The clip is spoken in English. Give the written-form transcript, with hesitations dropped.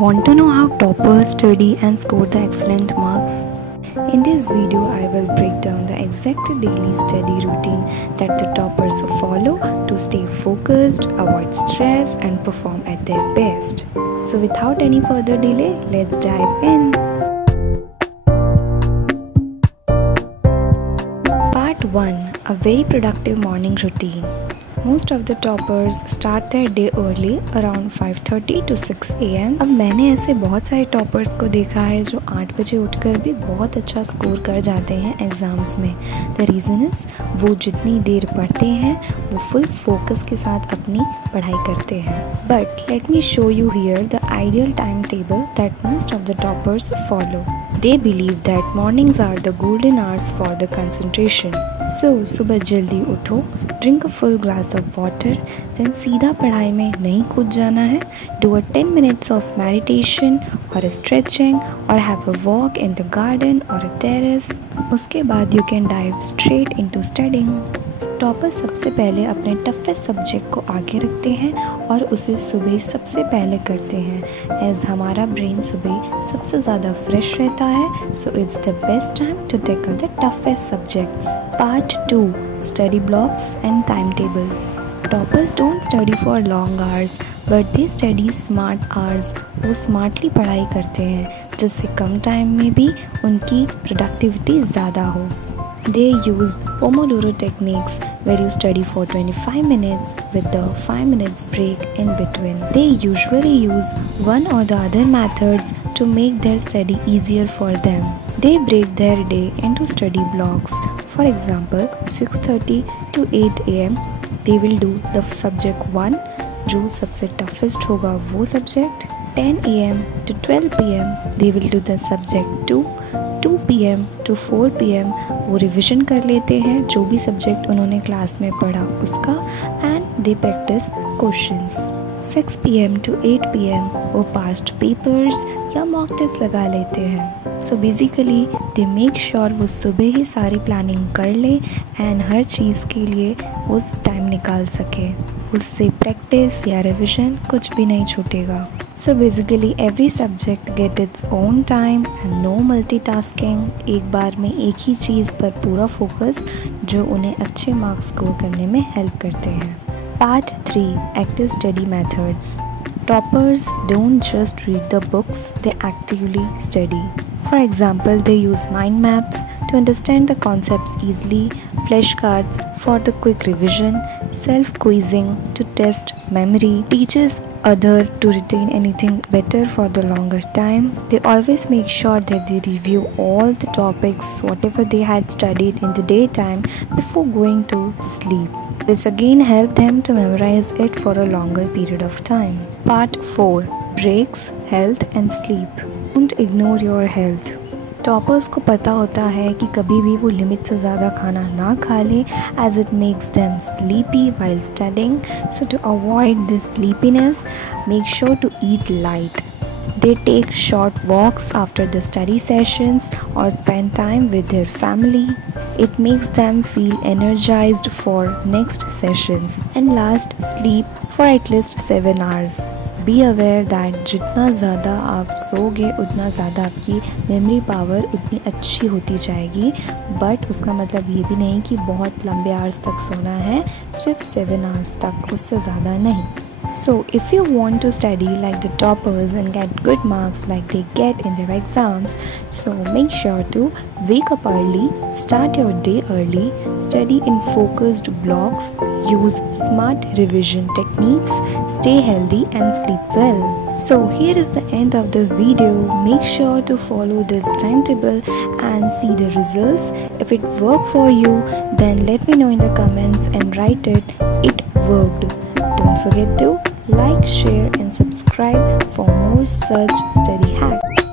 Want to know how toppers study and score the excellent marks? In this video, I will break down the exact daily study routine that the toppers follow to stay focused, avoid stress, and perform at their best. So without any further delay, let's dive in. Part 1. A very productive morning routine. Most of the toppers start their day early around 5:30 to 6 AM. अब मैंने ऐसे बहुत सारे toppers को देखा है जो 8 बजे उठकर भी बहुत अच्छा स्कोर कर जाते हैं एग्ज़ाम्स में. द रीज़न इज़ वो जितनी देर पढ़ते हैं वो फुल फोकस के साथ अपनी पढ़ाई करते हैं. But let me show you here the ideal time table that most of the toppers follow. They believe that mornings are the golden hours for the concentration. So, सुबह जल्दी उठो, drink a full glass of water, then सीधा पढ़ाई में नहीं कूद जाना है. Do a 10 minutes of meditation or a stretching or have a walk in the garden or a terrace. उसके बाद you can dive straight into studying. Topper सबसे पहले अपने टफेस्ट सब्जेक्ट को आगे रखते हैं और उसे सुबह सबसे पहले करते हैं एज हमारा ब्रेन सुबह सबसे ज़्यादा फ्रेश रहता है. So it's the best time to tackle the toughest subjects. Part 2. Study blocks and time table. Toppers don't study for long hours but they study smart hours. वो स्मार्टली पढ़ाई करते हैं जिससे कम टाइम में भी उनकी प्रोडक्टिविटी ज़्यादा हो. They use Pomodoro techniques where you study for 25 minutes with the 5 minutes break in between. They usually use one or the other methods to make their study easier for them. They break their day into study blocks. For example, 6:30 to 8 AM they will do the subject 1 जो सबसे toughest होगा वो subject. 10 AM to 12 PM they will do the subject 2 PM to 4 PM वो revision कर लेते हैं जो भी सब्जेक्ट उन्होंने क्लास में पढ़ा उसका and they practice questions. 6 PM to 8 PM वो पास्ट पेपर्स या मॉक टेस्ट लगा लेते हैं. So basically they make sure वो सुबह ही सारी प्लानिंग कर ले एंड हर चीज़ के लिए वो टाइम निकाल सके. उससे प्रैक्टिस या रिविज़न कुछ भी नहीं छूटेगा. So basically every subject get its own time and no multitasking. एक बार में एक ही चीज़ पर पूरा फोकस जो उन्हें अच्छे मार्क्स स्कोर करने में हेल्प करते हैं. Part 3. Active study methods. Toppers don't just read the books, they actively study. For example, they use mind maps to understand the concepts easily, flashcards for the quick revision, self-quizzing to test memory, teaches other to retain anything better for the longer time. They always make sure that they review all the topics, whatever they had studied in the daytime before going to sleep, which again help them to memorize it for a longer period of time. Part 4. Breaks, health and sleep. Don't ignore your health. Toppers को पता होता है कि कभी भी वो limit से ज़्यादा खाना ना खा ले as it makes them sleepy while studying. So to avoid this sleepiness make sure to eat light. They take short walks after the study sessions or spend time with their family. It makes them feel energized for next sessions. And last, sleep for at least 7 hours. Be aware that जितना ज़्यादा आप सोओगे उतना ज़्यादा आपकी memory power उतनी अच्छी होती जाएगी. बट उसका मतलब ये भी नहीं कि बहुत लंबे आवर्स तक सोना है, सिर्फ 7 आवर्स तक, उससे ज़्यादा नहीं. So if you want to study like the toppers and get good marks like they get in their exams, so make sure to wake up early, start your day early, study in focused blocks, use smart revision techniques, stay healthy and sleep well. So here is the end of the video. Make sure to follow this timetable and see the results. If it worked for you, then let me know in the comments and write it worked. Don't forget to like, share and subscribe for more such study hacks.